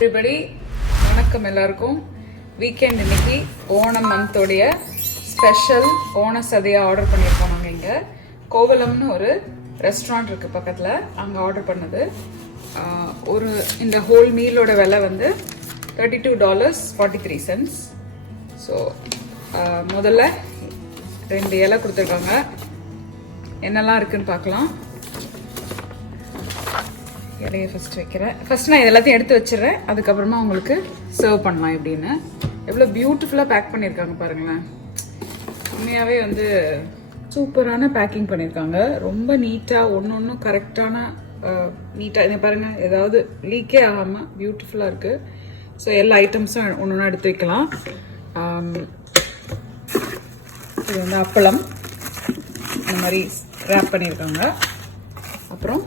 everybody, வணக்கம் எல்லாருக்கும். Weekend இன்னைக்கு ஓணம் மந்தோடைய ஸ்பெஷல் ஓண சதியா ஆர்டர் பண்ணியிருக்கோம். நாங்கள் இங்கே கோவலம்னு ஒரு ரெஸ்டாரண்ட் இருக்குது பக்கத்தில், அங்கே ஆர்டர் பண்ணது. ஒரு இந்த ஹோல் மீலோட விலை வந்து $32.43. ஸோ முதல்ல 2 இலை கொடுத்துருக்காங்க. என்னெல்லாம் இருக்குன்னு பார்க்கலாம். இலையை ஃபஸ்ட் வைக்கிறேன். ஃபஸ்ட் நான் எல்லாத்தையும் எடுத்து வச்சிடறேன், அதுக்கப்புறமா உங்களுக்கு சர்வ் பண்ணலாம் எப்படின்னு. எவ்வளோ பியூட்டிஃபுல்லாக பேக் பண்ணியிருக்காங்க பாருங்களேன். உண்மையாகவே வந்து சூப்பரான பேக்கிங் பண்ணியிருக்காங்க. ரொம்ப நீட்டாக ஒன்று கரெக்டான நீட்டாக இதை பாருங்கள், ஏதாவது லீக்கே ஆகாமல் பியூட்டிஃபுல்லாக இருக்குது. ஸோ எல்லா ஐட்டம்ஸும் ஒன்று எடுத்து வைக்கலாம். இது வந்து அப்பளம் இந்த மாதிரி ரேப் பண்ணியிருக்காங்க. அப்புறம்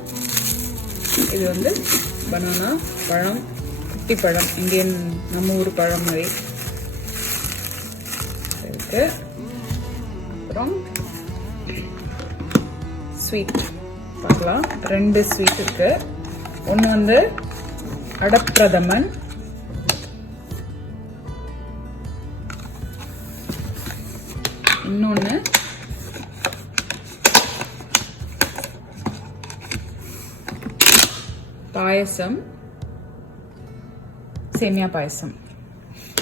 இது வந்து பனானா பழம், குட்டி பழம், இந்தியன் நம்ம ஊர் பழம் மாதிரி இருக்கு. அப்புறம் ஸ்வீட் பார்க்கலாம். 2 ஸ்வீட் இருக்கு. ஒன்று வந்து அடப்பிரதமன், இன்னொன்று பாயசம், சேமியா பாயசம்.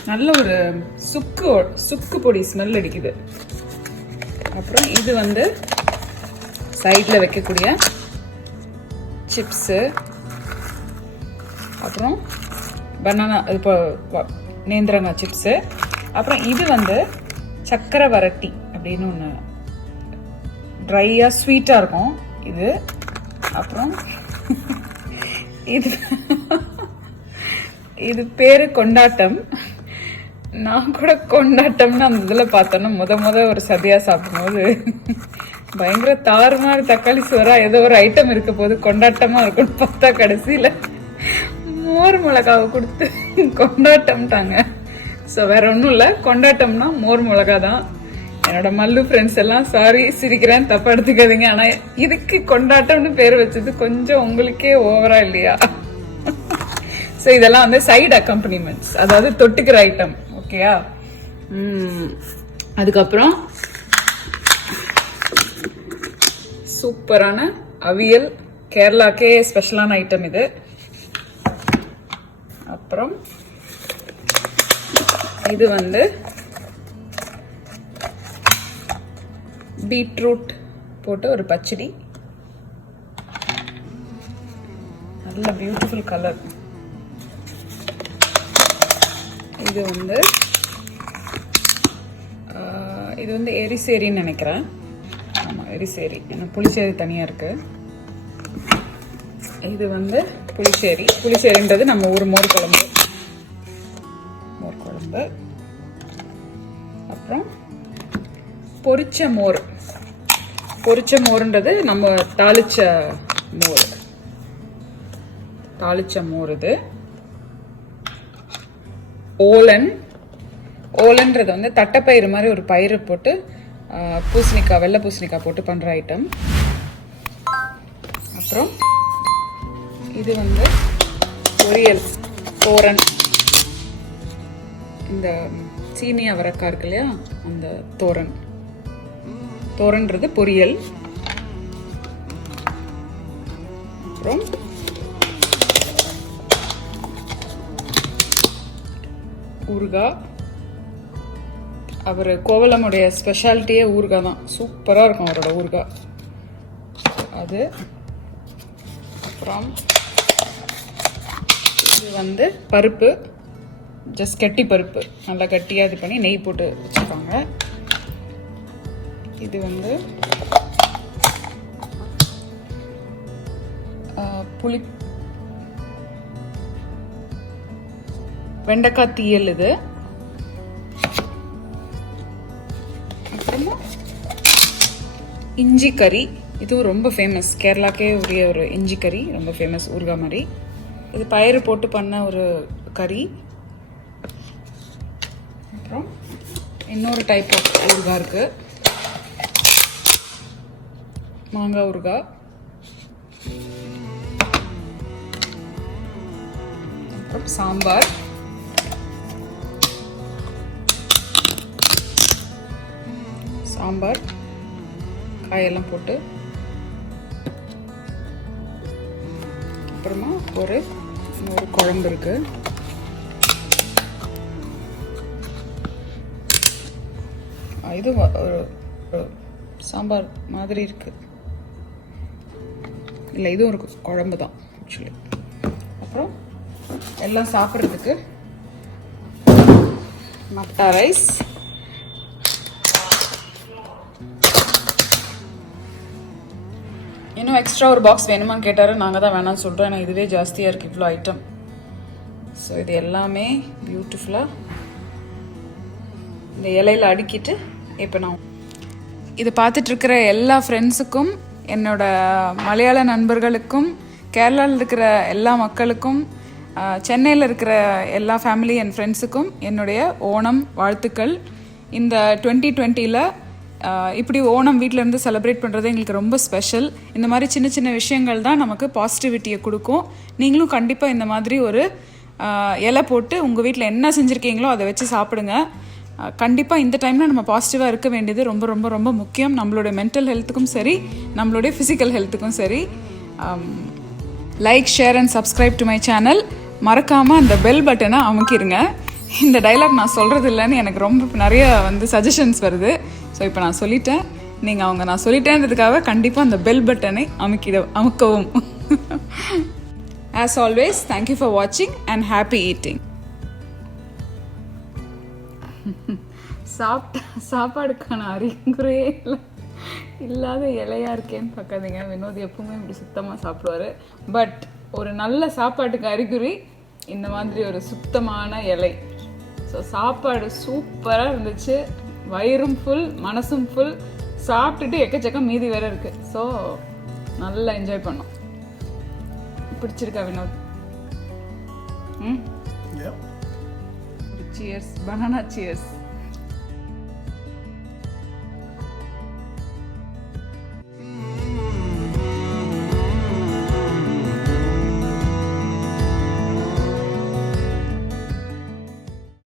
நல்ல ஒரு சுக்கு பொடி ஸ்மெல் அடிக்குது. அப்புறம் இது வந்து சைடில் வைக்கக்கூடிய சிப்ஸு. அப்புறம் பனானா இப்போ நேந்திரங்காய் சிப்ஸு. அப்புறம் இது வந்து சக்கரை வரட்டி அப்படின்னு ஒன்று ட்ரையாக ஸ்வீட்டாக இருக்கும் இது. அப்புறம் இது பேரு கொண்டாட்டம். நான் கூட கொண்டாட்டம்னு அந்த இதில் பார்த்தோன்னா முத ஒரு சதியா சாப்பிடும்போது பயங்கர தாறுமாறு தக்காளி சோறா ஏதோ ஒரு ஐட்டம் இருக்க போது கொண்டாட்டமா இருக்கும்னு பார்த்தா கடைசியில மோர் மிளகாவை கொடுத்து கொண்டாட்டம்ட்டாங்க. ஸோ வேற ஒன்றும் இல்லை, கொண்டாட்டம்னா மோர் மிளகா தான். என்னோட மல்லு ஃப்ரெண்ட்ஸ் எல்லாம் சாரி, சிரிக்கிறேன், தப்பா எடுத்துக்காதீங்க. ஆனா இதுக்கு கொண்டாட்டம்னு பேர் வச்சது கொஞ்சம் உங்களுக்கே ஓவரா இல்லையா? ஸோ இதெல்லாம் வந்து சைடு அக்கம்பனிமெண்ட்ஸ், அதாவது தொட்டுக்கிற ஐட்டம். ஓகேயா? அதுக்கப்புறம் சூப்பரான அவியல், கேரளாக்கே ஸ்பெஷலான ஐட்டம் இது. அப்புறம் இது வந்து பீட்ரூட் போட்டு ஒரு பச்சடி. நல்ல பியூட்டிஃபுல் கலர். இது வந்து எரிசேரின்னு நினைக்கிறேன். ஆமாம், எரிசேரி. ஏன்னா புளிச்சேரி தனியாக இருக்கு. இது வந்து புளிச்சேரின்றது நம்ம ஊர் மோர் குழம்பு. அப்புறம் பொரிச்ச மோர்ன்றது நம்ம தாளிச்ச மோர். இது ஓலன்றது வந்து தட்டைப்பயிறு மாதிரி ஒரு பயிறு போட்டு பூசணிக்காய், வெள்ளை பூசணிக்காய் போட்டு பண்ற ஐட்டம். அப்புறம் இது வந்து பொரியல், தோரன். இந்த சீனி அவரைக்காய் இருக்கு இல்லையா, அந்த தோரன்றது பொரியல். அப்புறம் ஊறுகாய். அவர் கோவலமுடைய ஸ்பெஷாலிட்டியே ஊறுகாய் தான். சூப்பராக இருக்கும் அவரோட ஊறுகாய் அது. அப்புறம் இது வந்து பருப்பு, ஜஸ்ட் கட்டி பருப்பு, நல்லா கட்டியாக இது பண்ணி நெய் போட்டு வச்சுருக்காங்க. இது வந்து வெண்டைக்காய் தீயல் இது. அப்புறமா இஞ்சி கறி. இதுவும் ரொம்ப ஃபேமஸ், கேரளாக்கே உரிய ஒரு இஞ்சி கறி, ரொம்ப ஃபேமஸ் ஊறுகாய் மாதிரி. இது பயிறு போட்டு பண்ண ஒரு கறி. அப்புறம் இன்னொரு டைப் ஆஃப் ஊறுகாய் இருக்கு, மாங்காய் ஊறுகாய். அப்புறம் சாம்பார், காயெல்லாம் போட்டு, அப்புறமா ஒரு குழம்பு இருக்கு. இது ஒரு சாம்பார் மாதிரி இருக்கு. இல்லை, இதுவும் ஒரு குழம்பு தான் ஆக்சுவலி. அப்புறம் எல்லாம் சாப்பிட்றதுக்கு மட்டா ரைஸ், இன்னும் எக்ஸ்ட்ரா ஒரு பாக்ஸ் வேணுமான்னு கேட்டார். நாங்கள் தான் வேணாம்னு சொல்லிட்டோம், ஏன்னா இதுவே ஜாஸ்தியாக இருக்குது இவ்வளோ ஐட்டம். ஸோ இது எல்லாமே பியூட்டிஃபுல்லாக இந்த இலையில் அடுக்கிட்டு, இப்போ நான் இதை பார்த்துட்ருக்கிற எல்லா ஃப்ரெண்ட்ஸுக்கும், என்னோட மலையாள நண்பர்களுக்கும், கேரளாவில் இருக்கிற எல்லா மக்களுக்கும், சென்னையில் இருக்கிற எல்லா ஃபேமிலி அண்ட் ஃப்ரெண்ட்ஸுக்கும் என்னுடைய ஓணம் வாழ்த்துக்கள். இந்த 2020 இப்படி ஓணம் வீட்டிலேருந்து செலிப்ரேட் பண்ணுறது எங்களுக்கு ரொம்ப ஸ்பெஷல். இந்த மாதிரி சின்ன சின்ன விஷயங்கள் தான் நமக்கு பாசிட்டிவிட்டியை கொடுக்கும். நீங்களும் கண்டிப்பாக இந்த மாதிரி ஒரு இலை போட்டு உங்கள் வீட்டில் என்ன செஞ்சுருக்கீங்களோ அதை வச்சு சாப்பிடுங்க. கண்டிப்பாக இந்த டைமில் நம்ம பாசிட்டிவாக இருக்க வேண்டியது ரொம்ப ரொம்ப ரொம்ப முக்கியம். நம்மளுடைய மென்டல் ஹெல்த்துக்கும் சரி, நம்மளுடைய ஃபிசிக்கல் ஹெல்த்துக்கும் சரி. Like, share and subscribe to my channel. மறக்காமல் அந்த பெல் பட்டனை அமுக்கிடுங்க. இந்த டைலாக் நான் சொல்கிறது இல்லைன்னு எனக்கு ரொம்ப நிறைய சஜஷன்ஸ் வருது. ஸோ இப்போ நான் சொல்லிட்டேன். நீங்கள் நான் சொல்லிட்டேன்றதுக்காக கண்டிப்பாக அந்த பெல் பட்டனை அமுக்கவும். As always, thank you for watching and happy eating. சாப்பாடுக்கான அறிகுறே இல்லாத இலையா இருக்கேன்னு பார்க்காதீங்க. வினோத் எப்பவுமே இப்படி சுத்தமாக சாப்பிடுவார். பட் ஒரு நல்ல சாப்பாட்டுக்கு அறிகுறி இந்த மாதிரி ஒரு சுத்தமான இலை. ஸோ சாப்பாடு சூப்பராக இருந்துச்சு. வயிறும் ஃபுல், மனசும் ஃபுல். சாப்பிட்டுட்டு எக்கச்சக்கம் மீதி வேற இருக்கு. ஸோ நல்லா என்ஜாய் பண்ணோம். பிடிச்சிருக்கா வினோத்? Cheers, banana cheers.